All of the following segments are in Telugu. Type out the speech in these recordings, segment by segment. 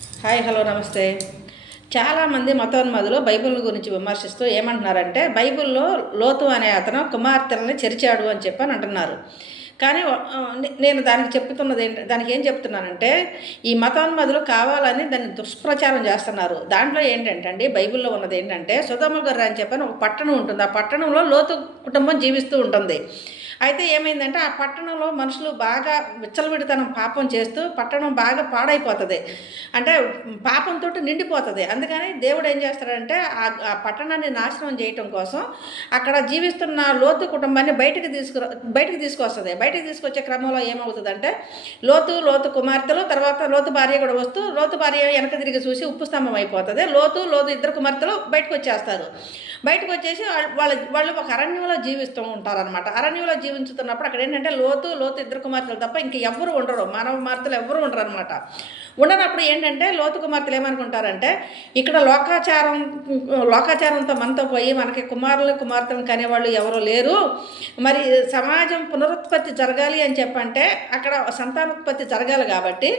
హాయ్ హలో నమస్తే. చాలామంది మతోన్మాదులు బైబిల్ గురించి విమర్శిస్తూ ఏమంటున్నారంటే బైబిల్లో లోతు అనే అతను కుమార్తెలని చెరిచాడు అని చెప్పని అంటున్నారు. కానీ నేను దానికి ఏం చెప్తున్నానంటే ఈ మతోన్మాదులు కావాలని దాన్ని దుష్ప్రచారం చేస్తున్నారు. దాంట్లో ఏంటంటే అండి బైబిల్లో ఉన్నది ఏంటంటే సొదొమ గొర్రె అని చెప్పని ఒక పట్టణం ఉంటుంది. ఆ పట్టణంలో లోతు కుటుంబం జీవిస్తూ ఉంటుంది. అయితే ఏమైందంటే ఆ పట్టణంలో మనుషులు బాగా విచ్చలవిడితనం పాపం చేస్తూ పట్టణం బాగా పాడైపోతుంది. అంటే పాపంతో నిండిపోతుంది. అందుకని దేవుడు ఏం చేస్తాడంటే ఆ పట్టణాన్ని నాశనం చేయటం కోసం అక్కడ జీవిస్తున్న లోతు కుటుంబాన్ని బయటికి తీసుకొస్తుంది. బయటికి తీసుకొచ్చే క్రమంలో ఏమవుతుందంటే లోతు కుమార్తెలు, తర్వాత లోతు భార్య కూడా వస్తూ లోతు భార్య వెనక తిరిగి చూసి ఉప్పు స్తంభం అయిపోతుంది. లోతు ఇద్దరు కుమార్తెలు బయటకు వచ్చేస్తారు. బయటకు వచ్చేసి వాళ్ళు ఒక అరణ్యంలో జీవిస్తూ ఉంటారనమాట. అరణ్యంలో జీవించుతున్నప్పుడు అక్కడ ఏంటంటే లోతు ఇద్దరు కుమార్తెలు తప్ప ఇంక ఎవ్వరు ఉండరు, మానవ కుమార్తెలు ఎవ్వరు ఉండరు అనమాట. ఉండనప్పుడు ఏంటంటే లోతు కుమార్తెలు ఏమనుకుంటారంటే ఇక్కడ లోకాచారంతో మనతో పోయి మనకి కుమార్తెలను కనేవాళ్ళు ఎవరు లేరు, మరి సమాజం పునరుత్పత్తి జరగాలి అని చెప్పంటే అక్కడ సంతానోత్పత్తి జరగాలి కాబట్టి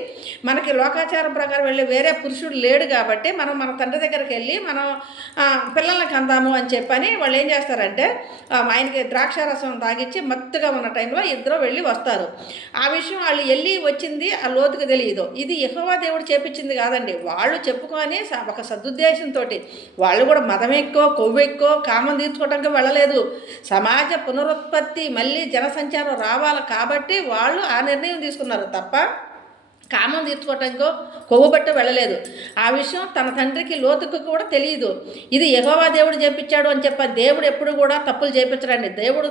మనకి లోకాచారం ప్రకారం వెళ్ళి వేరే పురుషుడు లేడు కాబట్టి మనం మన తండ్రి దగ్గరికి వెళ్ళి మనం పిల్లల్ని కందాము అని చెప్పని వాళ్ళు ఏం చేస్తారంటే ఆయనకి ద్రాక్షారసం తాగిచ్చి మత్తుగా ఉన్న టైంలో ఇద్దరు వెళ్ళి వస్తారు. ఆ విషయం వాళ్ళు వెళ్ళి వచ్చింది ఆ లోతుకు తెలియదు. ఇది యెహోవా దేవుడు చేపించింది కాదండి. వాళ్ళు చెప్పుకొని ఒక సదుద్దేశంతో వాళ్ళు కూడా మతం ఎక్కువ కొవ్వు ఎక్కువ కామం తీర్చుకోవడానికి వెళ్ళలేదు. సమాజ పునరుత్పత్తి మళ్ళీ జనసంచారం రావాలి కాబట్టి వాళ్ళు ఆ నిర్ణయం తీసుకున్నారు తప్ప కామం తీర్చుకోవటానికో కొవ్వు బట్టి వెళ్ళలేదు. ఆ విషయం తన తండ్రికి లోతుకు కూడా తెలియదు. ఇది యెహోవా దేవుడు చేపించాడు అని దేవుడు ఎప్పుడు కూడా తప్పులు చేపించడండి. దేవుడు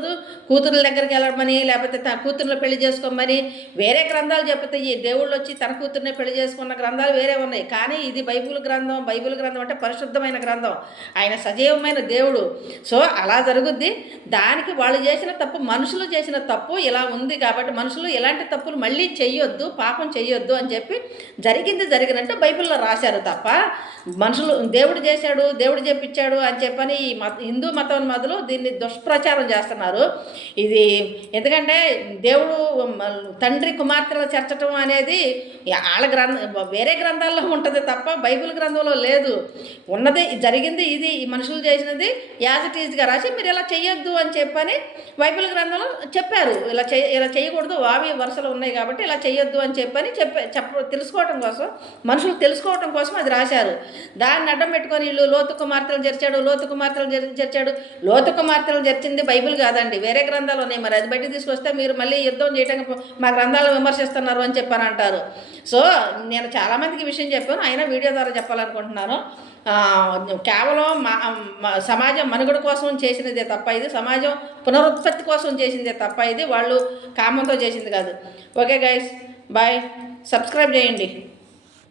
కూతురుల దగ్గరికి వెళ్ళమని లేకపోతే తన కూతురుని పెళ్లి చేసుకోమని వేరే గ్రంథాలు చెప్తాయి. దేవుళ్ళు వచ్చి తన కూతుర్ని పెళ్లి చేసుకున్న గ్రంథాలు వేరే ఉన్నాయి. కానీ ఇది బైబిల్ గ్రంథం అంటే పరిశుద్ధమైన గ్రంథం. ఆయన సజీవమైన దేవుడు. సో అలా జరుగుద్ది. దానికి వాళ్ళు చేసిన తప్పు, మనుషులు చేసిన తప్పు ఇలా ఉంది కాబట్టి మనుషులు ఎలాంటి తప్పులు మళ్ళీ చెయ్యొద్దు, పాపం చెయ్యొద్దు అని చెప్పి జరిగినట్టు బైబిల్లో రాశారు తప్ప మనుషులు దేవుడు చేశాడు, దేవుడు చేపించాడు అని చెప్పని ఈ హిందూ మతోన్మాదులు దీన్ని దుష్ప్రచారం చేస్తున్నారు. ఇది ఎందుకంటే దేవుడు తండ్రి కుమార్తెలు చేర్చడం అనేది వేరే గ్రంథాల్లో ఉంటుంది తప్ప బైబిల్ గ్రంథంలో లేదు. ఉన్నది జరిగింది ఇది మనుషులు చేసినది యాజ్ ఇట్ ఈజ్గా రాసి మీరు ఇలా చెయ్యొద్దు అని చెప్పని బైబిల్ గ్రంథంలో చెప్పారు. ఇలా చేయకూడదు, వావి వరుసలు ఉన్నాయి కాబట్టి ఇలా చెయ్యొద్దు అని చెప్పని తెలుసుకోవటం కోసం మనుషులు తెలుసుకోవటం కోసం అది రాశారు. దాన్ని అడ్డం పెట్టుకొని వీళ్ళు లోతు కుమార్తెలు చేర్చాడు, లోతు కుమార్తెలు చేర్చింది బైబిల్ కాదండి, వేరే గ్రంథాలు ఉన్నాయి. మరి అది బయటికి తీసుకొస్తే మీరు మళ్ళీ యుద్ధం చేయడానికి మా గ్రంథాలను విమర్శిస్తున్నారు అని చెప్పని అంటారు. సో నేను చాలామందికి విషయం చెప్పాను, అయినా వీడియో ద్వారా చెప్పాలనుకుంటున్నాను. కేవలం సమాజం మనుగడ కోసం చేసినదే తప్ప ఇది సమాజం పునరుత్పత్తి కోసం చేసిందే తప్ప ఇది వాళ్ళు కామంతో చేసింది కాదు. Okay guys, bye. సబ్స్క్రైబ్ చేయండి.